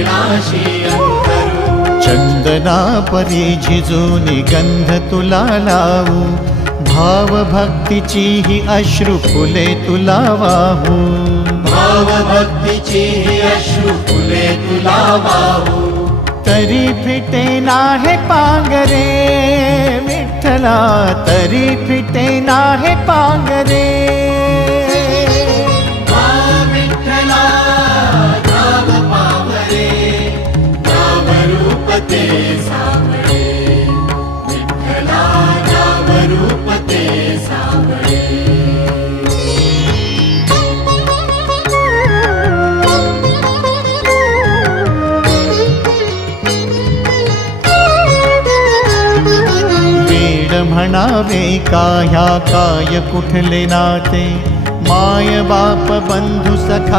चरणाशी अंतरू। चंदना परी झिजूनी गंध तुला लावू, भाव भक्तीची ही अश्रु फुले तुला वाहू। भाव भक्तीची ही अश्रु फुले तुला वाहू। तरी फिटे नाहे पांगरे विठ्ठला, तरी फिटे नाहे पांगरे। विठ्ठला नाम पावरे, नाम रूप ते सावळे। विठ्ठला नाम रूप ते सावळे। म्हणावे का ह्या काय कुठले नाते, माय बाप बंधू सखा